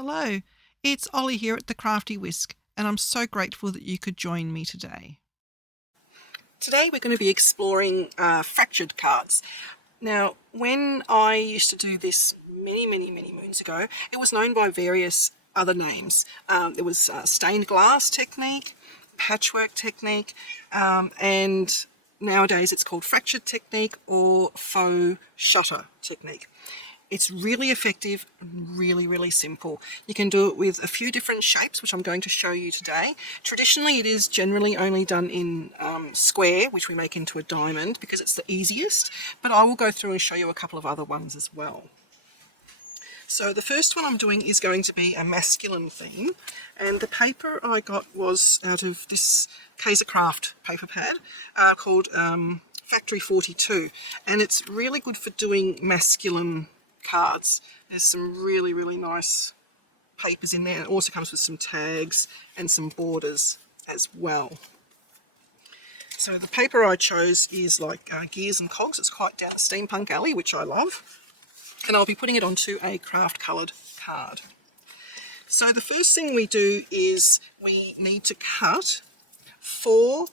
Hello, it's Ollie here at the Crafty Whisk, and I'm so grateful that you could join me today. Today we're going to be exploring fractured cards. Now, when I used to do this many moons ago, it was known by various other names. There was stained glass technique, patchwork technique, and nowadays it's called fractured technique or faux shutter technique. It's really effective and really simple. You can do it with a few different shapes, which I'm going to show you today. Traditionally, it is generally only done in square, which we make into a diamond because it's the easiest, but I will go through and show you a couple of other ones as well. So the first one I'm doing is going to be a masculine theme, and the paper I got was out of this Kaiser Craft paper pad called Factory 42, and it's really good for doing masculine cards. There's some really nice papers in there. It also comes with some tags and some borders as well. So the paper I chose is like Gears and Cogs. It's quite down the steampunk alley, which I love, and I'll be putting it onto a craft coloured card. So the first thing we do is we need to cut 4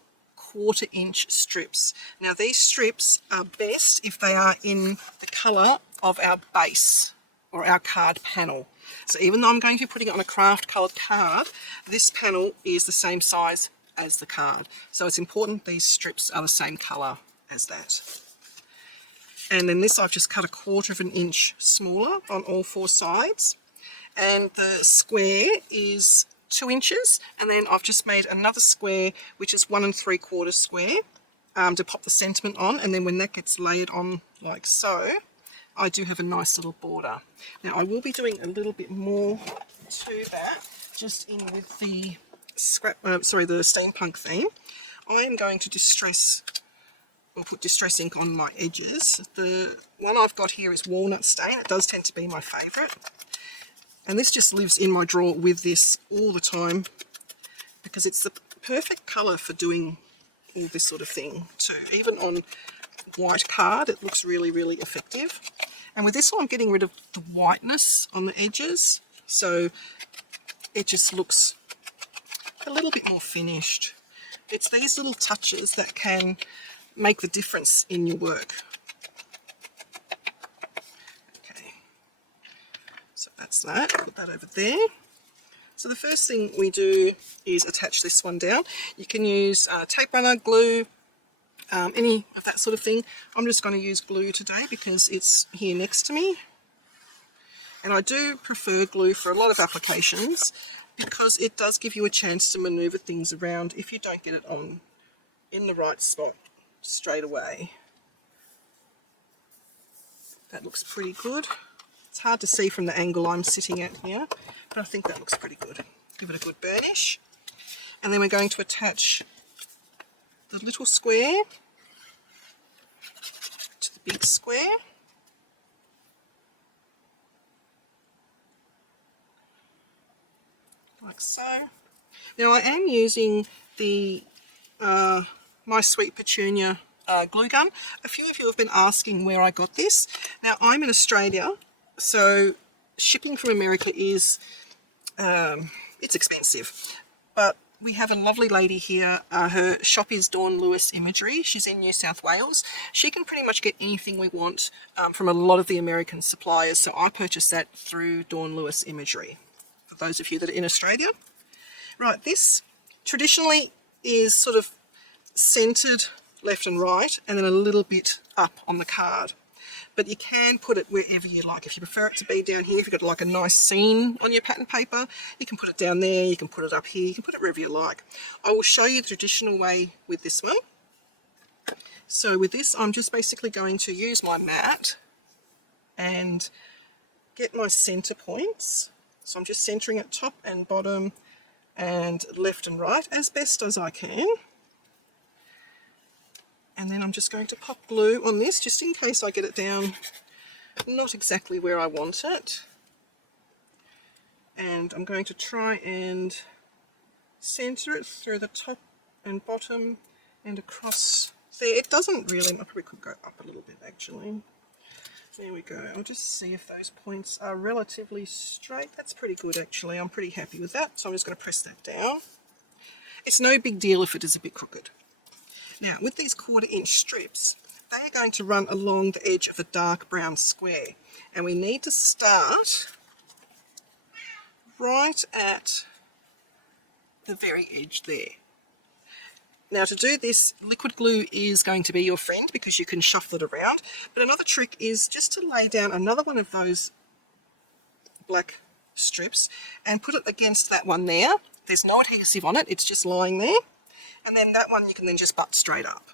1/4-inch strips. Now these strips are best if they are in the colour of our base or our card panel. So even though I'm going to be putting it on a craft coloured card, this panel is the same size as the card. So it's important these strips are the same colour as that. And then this I've just cut 1/4 inch smaller on all 4 sides. And the square is 2 inches, and then I've just made another square which is 1 3/4 square to pop the sentiment on, and then when that gets layered on like so, I do have a nice little border. Now I will be doing a little bit more to that just in with the the steampunk theme. I am going to put distress ink on my edges. The one I've got here is walnut stain. It does tend to be my favourite. And this just lives in my drawer with this all the time because it's the perfect colour for doing all this sort of thing too. Even on white card, it looks really effective. And with this one, I'm getting rid of the whiteness on the edges, so it just looks a little bit more finished. It's these little touches that can make the difference in your work. That's that, put that over there. So the first thing we do is attach this one down. You can use tape runner, glue, any of that sort of thing. I'm just going to use glue today because it's here next to me. And I do prefer glue for a lot of applications because it does give you a chance to manoeuvre things around if you don't get it on in the right spot straight away. That looks pretty good. It's hard to see from the angle I'm sitting at here, but I think that looks pretty good. Give it a good burnish. And then we're going to attach the little square to the big square. Like so. Now I am using the My Sweet Petunia glue gun. A few of you have been asking where I got this. Now I'm in Australia, so shipping from America is it's expensive, but we have a lovely lady here. Her shop is Dawn Lewis Imagery. She's in New South Wales. She can pretty much get anything we want from a lot of the American suppliers, so I purchased that through Dawn Lewis Imagery, for those of you that are in Australia. Right, this traditionally is sort of centered left and right and then a little bit up on the card. But you can put it wherever you like. If you prefer it to be down here, if you've got like a nice scene on your pattern paper, you can put it down there, you can put it up here, you can put it wherever you like. I will show you the traditional way with this one. So with this, I'm just basically going to use my mat and get my center points. So I'm just centering it top and bottom and left and right as best as I can. And then I'm just going to pop glue on this just in case I get it down not exactly where I want it. And I'm going to try and center it through the top and bottom and across there. It doesn't really, I probably could go up a little bit actually. There we go. I'll just see if those points are relatively straight. That's pretty good actually. I'm pretty happy with that. So I'm just going to press that down. It's no big deal if it is a bit crooked. Now with these 1/4 inch strips, they are going to run along the edge of a dark brown square. And we need to start right at the very edge there. Now to do this, liquid glue is going to be your friend because you can shuffle it around. But another trick is just to lay down another one of those black strips and put it against that one there. There's no adhesive on it, it's just lying there. And then that one you can then just butt straight up.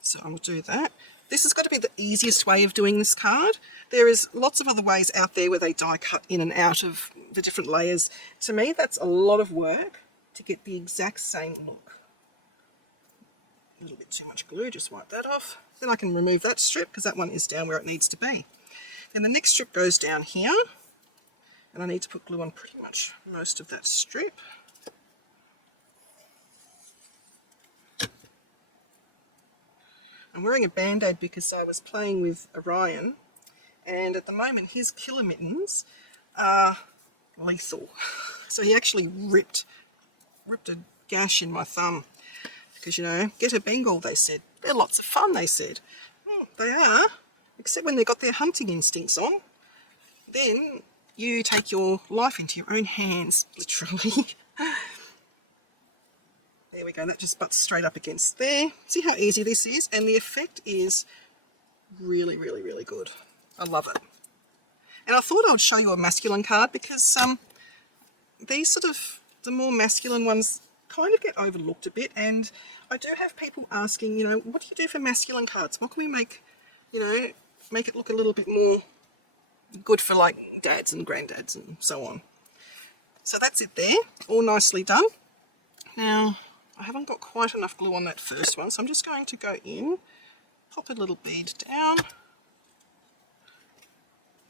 So I'll do that. This has got to be the easiest way of doing this card. There is lots of other ways out there where they die cut in and out of the different layers. To me, that's a lot of work to get the exact same look. A little bit too much glue, just wipe that off. Then I can remove that strip because that one is down where it needs to be. Then the next strip goes down here, and I need to put glue on pretty much most of that strip. I'm wearing a band-aid because I was playing with Orion, and at the moment his killer mittens are lethal. So he actually ripped a gash in my thumb. Because, you know, get a Bengal, they said. They're lots of fun, they said. Well, they are, except when they've got their hunting instincts on. Then you take your life into your own hands, literally. There we go, that just butts straight up against there. See how easy this is? And the effect is really, really, really good. I love it. And I thought I would show you a masculine card because these sort of, the more masculine ones, kind of get overlooked a bit, and I do have people asking, you know, what do you do for masculine cards? What can we make, you know, make it look a little bit more good for like dads and granddads and so on. So that's it there, all nicely done. Now, I haven't got quite enough glue on that first one, so I'm just going to go in, pop a little bead down.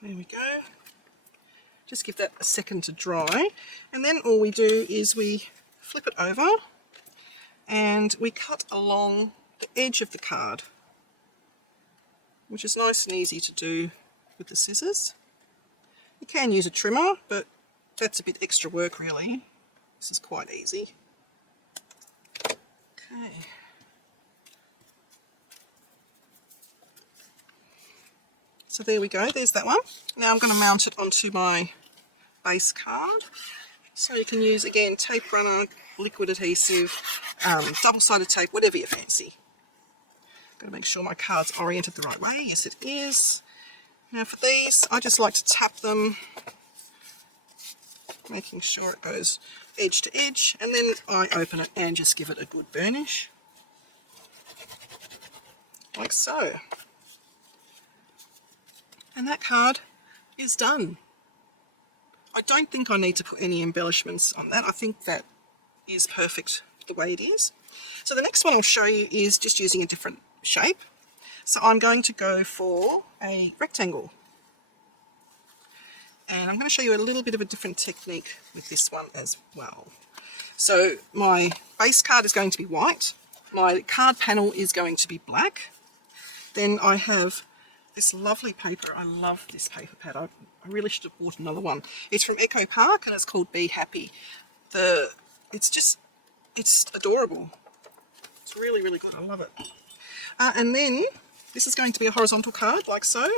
There we go. Just give that a second to dry, and then all we do is we flip it over and we cut along the edge of the card, which is nice and easy to do with the scissors. You can use a trimmer, but that's a bit extra work really. This is quite easy. Okay. So there we go, there's that one. Now I'm going to mount it onto my base card. So you can use, again, tape runner, liquid adhesive, double-sided tape, whatever you fancy. Got to make sure my card's oriented the right way. Yes, it is. Now for these, I just like to tap them, making sure it goes edge to edge, and then I open it and just give it a good burnish, like so. And that card is done. I don't think I need to put any embellishments on that. I think that is perfect the way it is. So the next one I'll show you is just using a different shape. So I'm going to go for a rectangle. And I'm going to show you a little bit of a different technique with this one as well. So my base card is going to be white. My card panel is going to be black. Then I have this lovely paper. I love this paper pad. I really should have bought another one. It's from Echo Park and it's called Be Happy. It's adorable. It's really, really good. I love it. And then this is going to be a horizontal card like so.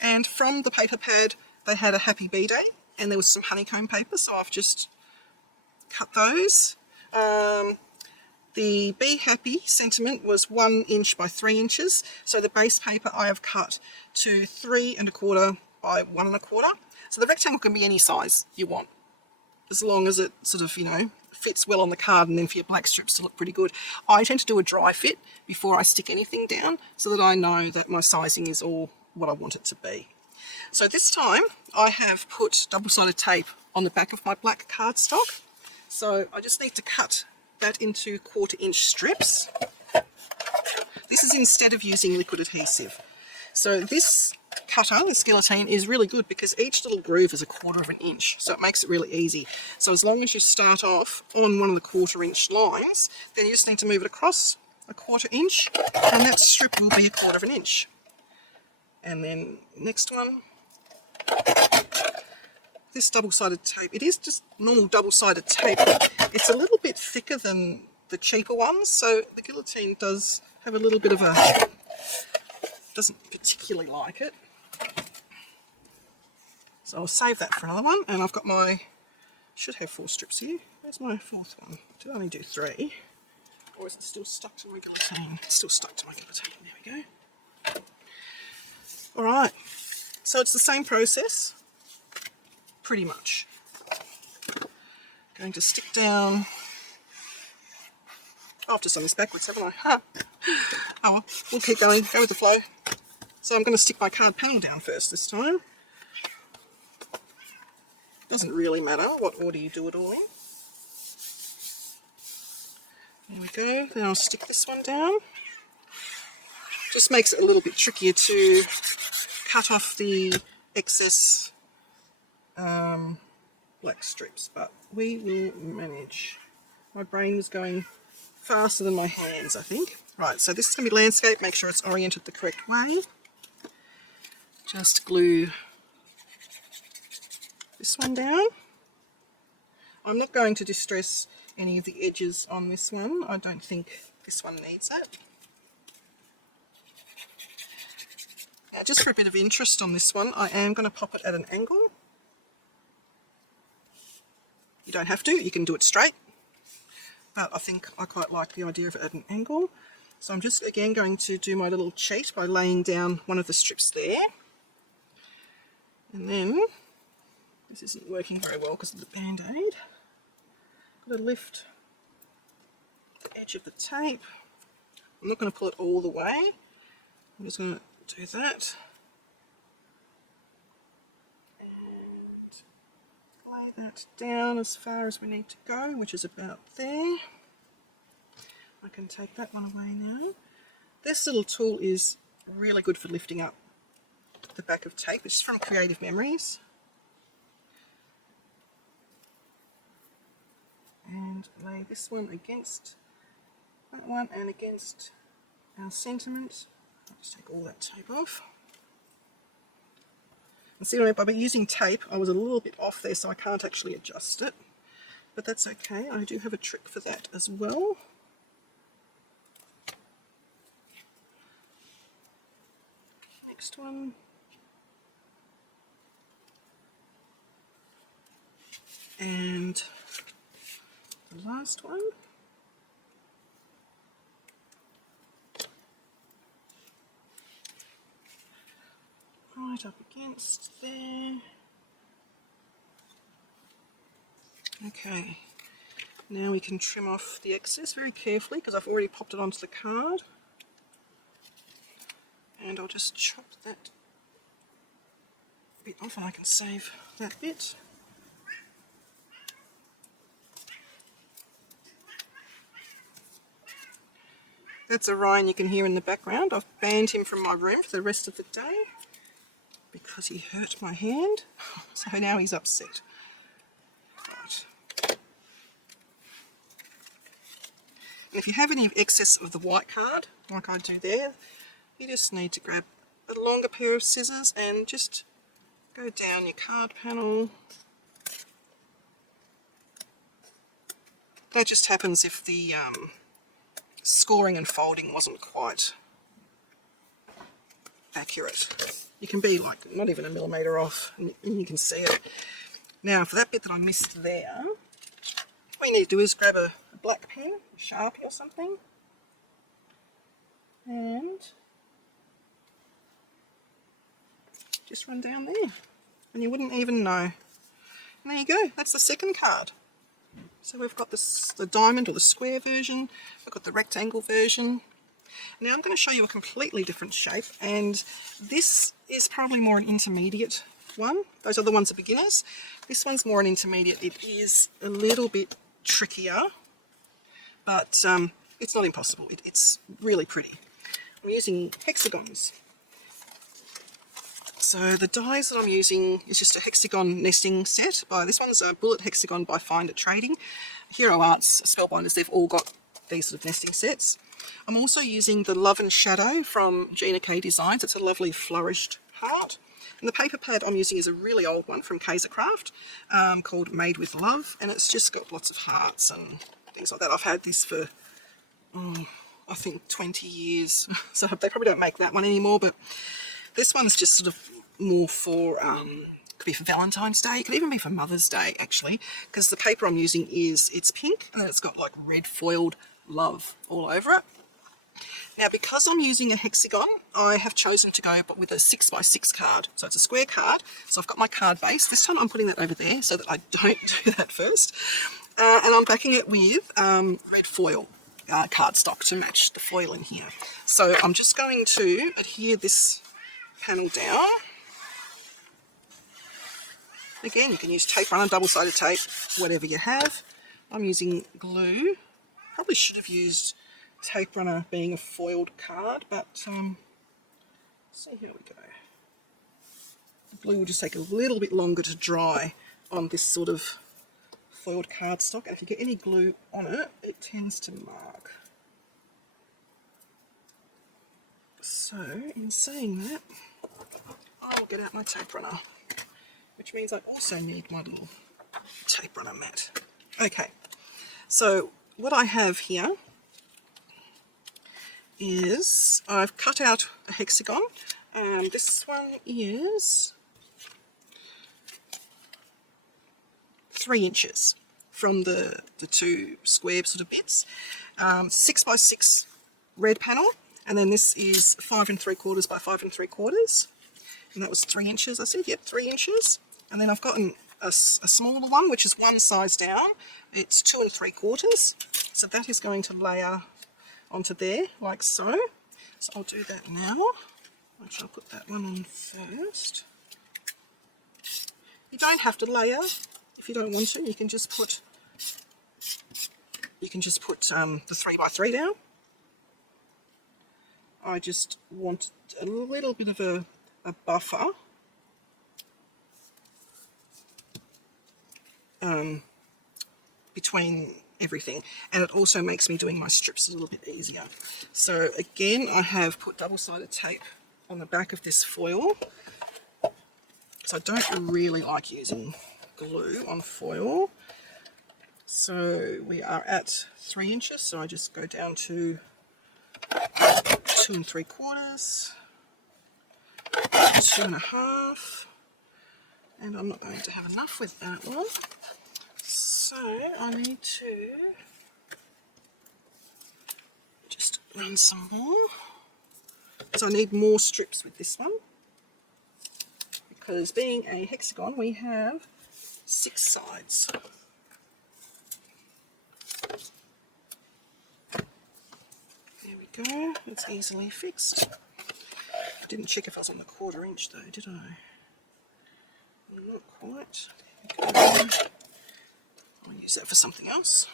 And from the paper pad, they had a Happy Bee Day and there was some honeycomb paper, so I've just cut those. The Be Happy sentiment was 1 inch by 3 inches, so the base paper I have cut to 3 1/4 by 1 1/4. So the rectangle can be any size you want, as long as it sort of, you know, fits well on the card, and then for your black strips to look pretty good. I tend to do a dry fit before I stick anything down so that I know that my sizing is all what I want it to be. So this time I have put double-sided tape on the back of my black cardstock. So I just need to cut that into 1/4 inch strips. This is instead of using liquid adhesive. So this cutter, this guillotine, is really good because each little groove is 1/4 inch, so it makes it really easy. So as long as you start off on one of the 1/4 inch lines, then you just need to move it across 1/4 inch, and that strip will be 1/4 inch. And then next one, this double-sided tape. It is just normal double-sided tape. It's a little bit thicker than the cheaper ones, so the Guillotine does have a little bit of a, doesn't particularly like it. So I'll save that for another one, and I've got my, should have 4 strips here. Where's my 4th one? Did I only do 3? Or is it still stuck to my Guillotine? It's still stuck to my Guillotine, there we go. Alright, so it's the same process, pretty much. Going to stick down, oh, I've just done this backwards, haven't I? Huh. Oh well, we'll keep going, go with the flow. So I'm going to stick my card panel down first this time. Doesn't really matter what order you do it all in. There we go, then I'll stick this one down. Just makes it a little bit trickier to cut off the excess black strips, but we will manage. My brain was going faster than my hands, I think. Right, so this is going to be landscape, make sure it's oriented the correct way. Just glue this one down. I'm not going to distress any of the edges on this one. I don't think this one needs it. Now, just for a bit of interest on this one, I am going to pop it at an angle. You don't have to, you can do it straight, but I think I quite like the idea of it at an angle. So I'm just again going to do my little cheat by laying down one of the strips there. And then, this isn't working very well because of the band-aid. Got to lift the edge of the tape. I'm not going to pull it all the way. I'm just going to do that. And lay that down as far as we need to go, which is about there. I can take that one away now. This little tool is really good for lifting up the back of tape. It's from Creative Memories. And lay this one against that one and against our sentiment. I'll just take all that tape off. And see, by using tape, I was a little bit off there, so I can't actually adjust it. But that's okay, I do have a trick for that as well. Next one. And the last one. Right up against there. Okay, now we can trim off the excess very carefully because I've already popped it onto the card. And I'll just chop that bit off and I can save that bit. That's Orion you can hear in the background. I've banned him from my room for the rest of the day because he hurt my hand. So now he's upset. Right. And if you have any excess of the white card, like I do there, you just need to grab a longer pair of scissors and just go down your card panel. That just happens if the scoring and folding wasn't quite accurate. You can be like not even a millimetre off and you can see it. Now for that bit that I missed there, all you need to do is grab a black pen, a Sharpie or something, and just run down there and you wouldn't even know. And there you go, that's the second card. So we've got the diamond or the square version, we've got the rectangle version. Now I'm going to show you a completely different shape, and this is probably more an intermediate one. Those other ones are beginners. This one's more an intermediate. It is a little bit trickier, but it's not impossible. It's really pretty. I'm using hexagons. So the dies that I'm using is just a hexagon nesting set. This one's a Bullet Hexagon by Finder Trading. Hero Arts, Spellbinders, they've all got these sort of nesting sets. I'm also using the Love and Shadow from Gina K Designs. It's a lovely flourished heart. And the paper pad I'm using is a really old one from Kaiser Craft called Made with Love, and it's just got lots of hearts and things like that. I've had this for, I think 20 years, so they probably don't make that one anymore, but this one's just sort of more for, could be for Valentine's Day, it could even be for Mother's Day actually, because the paper I'm using it's pink, and then it's got like red foiled love all over it. Now, because I'm using a hexagon, I have chosen to go with a 6x6 card. So it's a square card. So I've got my card base. This time I'm putting that over there so that I don't do that first. And I'm backing it with red foil cardstock to match the foil in here. So I'm just going to adhere this panel down. Again, you can use tape runner, double-sided tape, whatever you have. I'm using glue. Probably should have used tape runner being a foiled card, but see how we go. The glue will just take a little bit longer to dry on this sort of foiled cardstock, and if you get any glue on it, it tends to mark. So in saying that, I'll get out my tape runner, which means I also need my little tape runner mat. Okay, so what I have here is I've cut out a hexagon, and this one is 3 inches from the two square sort of bits. 6x6 red panel, and then this is 5 3/4 by 5 3/4, and that was 3 inches. I said, yep, 3 inches. And then I've got a smaller one, which is one size down. It's 2 3/4, so that is going to layer onto there like so. So I'll do that now. Actually, I'll put that one on first. You don't have to layer if you don't want to. You can just put the 3x3 down. I just want a little bit of a buffer between everything, and it also makes me doing my strips a little bit easier. So again, I have put double-sided tape on the back of this foil. So I don't really like using glue on foil. So we are at 3 inches, so I just go down to 2 3/4, 2 1/2, and I'm not going to have enough with that one. So I need to just run some more. So I need more strips with this one, because being a hexagon, we have 6 sides. There we go, it's easily fixed. I didn't check if I was on the 1/4 inch though, did I? Not quite. Okay. I'll use that for something else.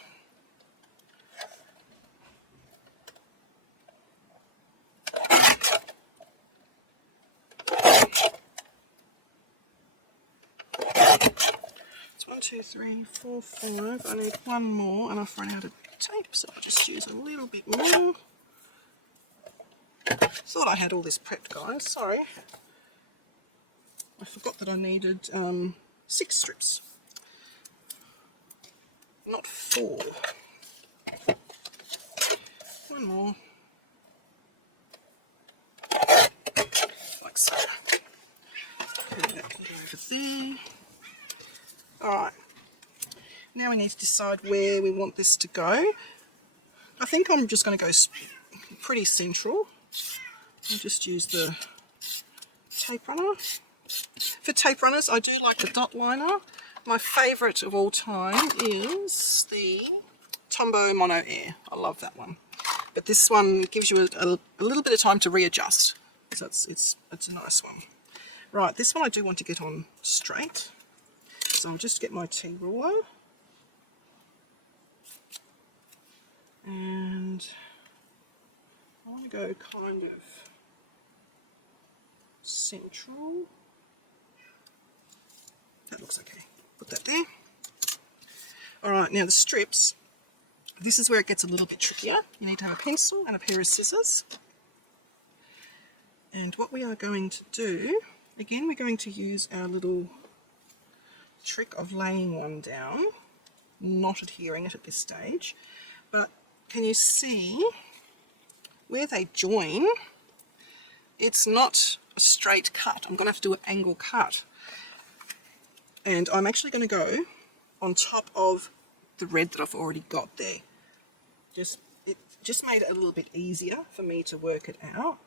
It's 1, 2, 3, 4, 5. I need one more, and I've run out of tape, so I'll just use a little bit more. Thought I had all this prepped, guys. Sorry. I forgot that I needed 6 strips, not 4. One more. Like so. Okay, that can go over there. Alright. Now we need to decide where we want this to go. I think I'm just going to go pretty central. I'll just use the tape runner. For tape runners, I do like the dot liner. My favourite of all time is the Tombow Mono Air. I love that one. But this one gives you a little bit of time to readjust. So it's a nice one. Right, this one I do want to get on straight. So I'll just get my T-ruler. And I want to go kind of central. That looks okay. Put that there. Alright, now the strips, This is where it gets a little bit trickier. You need to have a pencil and a pair of scissors. And what we are going to do, again, we're going to use our little trick of laying one down, not adhering it at this stage. But can you see where they join? It's not a straight cut. I'm going to have to do an angle cut. And I'm actually going to go on top of the red that I've already got there. It just made it a little bit easier for me to work it out.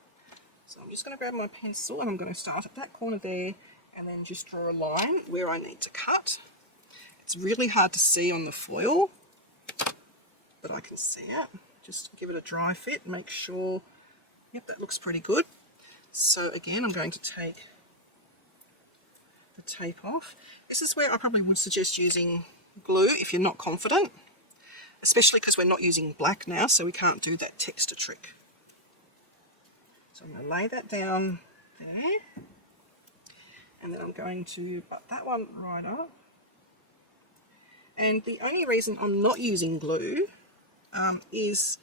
So I'm just going to grab my pencil and I'm going to start at that corner there and then just draw a line where I need to cut. It's really hard to see on the foil, but I can see it. Just give it a dry fit, make sure, yep, that looks pretty good. So again, I'm going to take the tape off. This is where I probably would suggest using glue if you're not confident, especially because we're not using black now, so we can't do that texture trick. So I'm going to lay that down there, and then I'm going to butt that one right up. And the only reason I'm not using glue is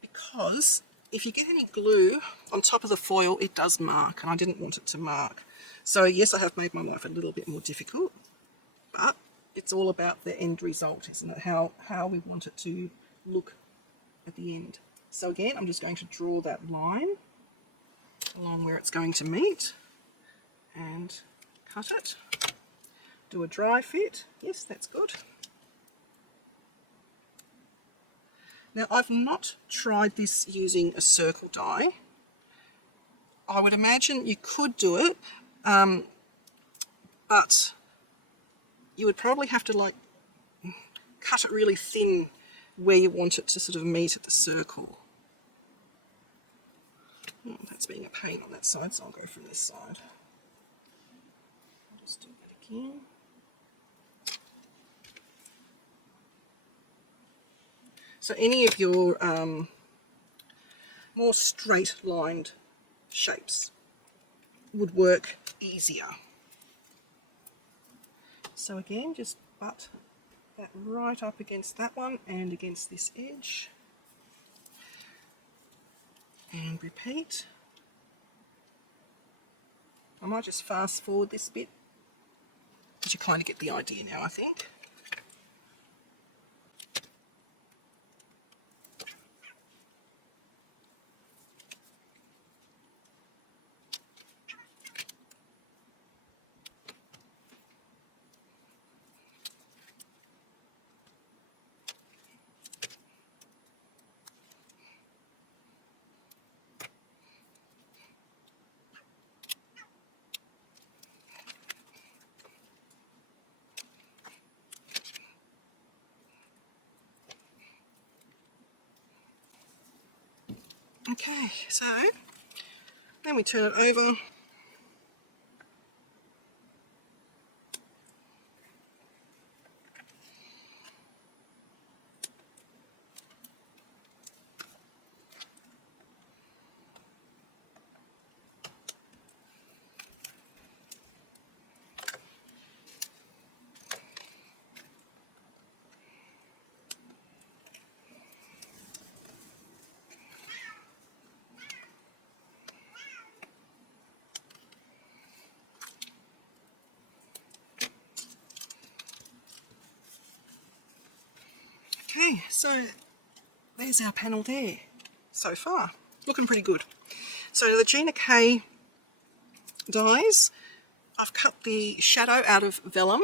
because if you get any glue on top of the foil, it does mark, and I didn't want it to mark. So yes, I have made my life a little bit more difficult, but it's all about the end result, isn't it? How we want it to look at the end. So again, I'm just going to draw that line along where it's going to meet and cut it. Do a dry fit. Yes, that's good. Now, I've not tried this using a circle die. I would imagine you could do it, but you would probably have to cut it really thin where you want it to sort of meet at the circle. Oh, that's being a pain on that side, so I'll go from this side. I'll just do that again. So any of your more straight-lined shapes would work easier. So again, just butt that right up against that one and against this edge. And repeat. I might just fast forward this bit, but you kind of get the idea now, I think. Okay, so then we turn it over. Okay, so there's our panel there so far. Looking pretty good. So the Gina K dies, I've cut the shadow out of vellum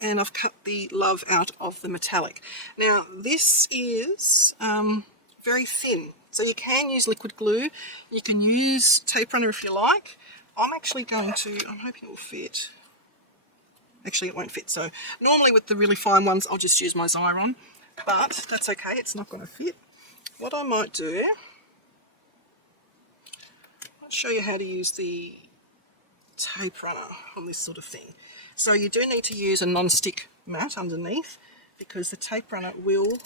and I've cut the love out of the metallic. Now this is very thin, so you can use liquid glue, you can use tape runner if you like. I'm actually going to, I'm hoping it will fit. Actually it won't fit, so normally with the really fine ones I'll just use my Xyron, but that's okay, it's not going to fit. What I might do, I'll show you how to use the tape runner on this sort of thing. So you do need to use a non-stick mat underneath because the tape runner will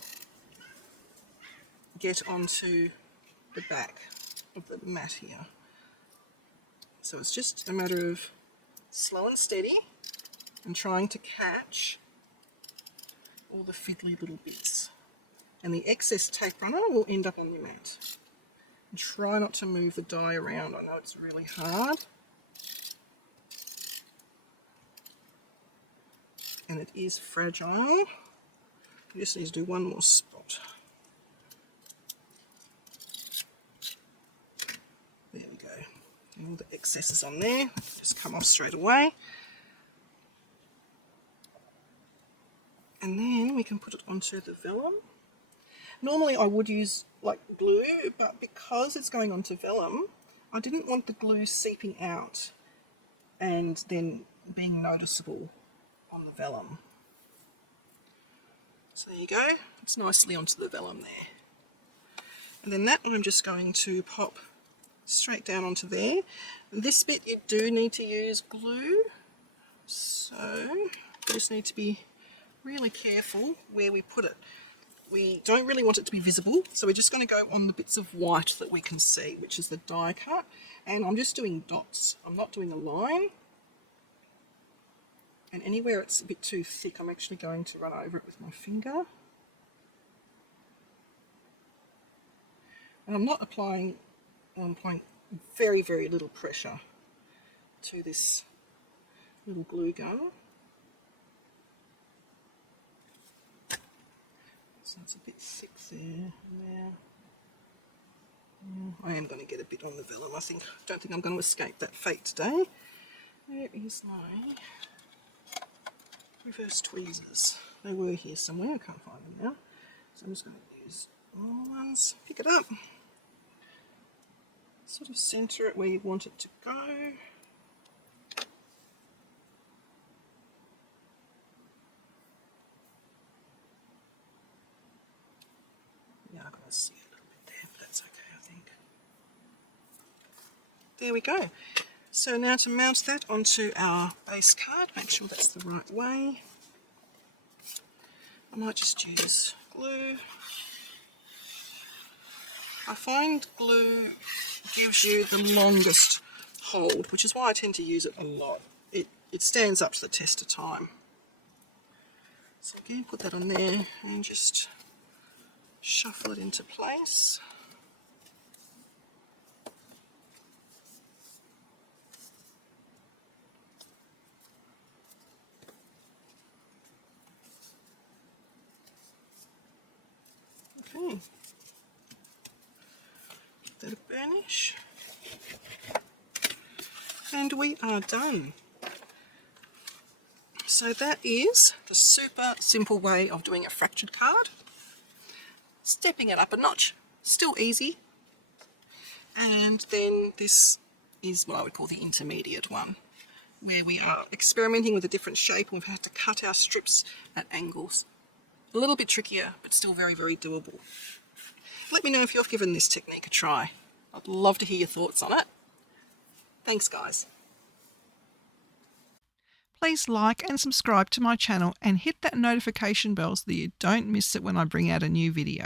get onto the back of the mat here. So it's just a matter of slow and steady and trying to catch all the fiddly little bits. and the excess tape runner will end up on your mat. And try not to move the die around. I know it's really hard. And it is fragile. You just need to do one more spot. There we go. And all the excesses on there just come off straight away. And then we can put it onto the vellum. Normally I would use like glue, but because it's going onto vellum, I didn't want the glue seeping out and then being noticeable on the vellum. So there you go, it's nicely onto the vellum there. And then that I'm just going to pop straight down onto there. This bit you do need to use glue, so you just need to be really careful where we put it. We don't really want it to be visible, so we're just going to go on the bits of white that we can see, which is the die cut, and I'm just doing dots. I'm not doing a line, and anywhere it's a bit too thick I'm actually going to run over it with my finger. And I'm applying very, very little pressure to this little glue gun. So it's a bit thick there and there. I am going to get a bit on the vellum, I think. Don't think I'm going to escape that fate today. Where is my reverse tweezers? They were here somewhere, I can't find them now. So I'm just going to use all ones. Pick it up. Sort of centre it where you want it to go. Yeah, I can see a little bit there, but that's okay, I think. There we go. So now to mount that onto our base card, make sure that's the right way. I might just use glue. I find glue gives you the longest hold, which is why I tend to use it a lot. It stands up to the test of time. So again, put that on there and just shuffle it into place. Okay. Give that a burnish. And we are done. So that is the super simple way of doing a fractured card. Stepping it up a notch, still easy. And then this is what I would call the intermediate one, where we are experimenting with a different shape and we've had to cut our strips at angles. A little bit trickier, but still very, very doable. Let me know if you've given this technique a try. I'd love to hear your thoughts on it. Thanks, guys. Please like and subscribe to my channel and hit that notification bell so that you don't miss it when I bring out a new video.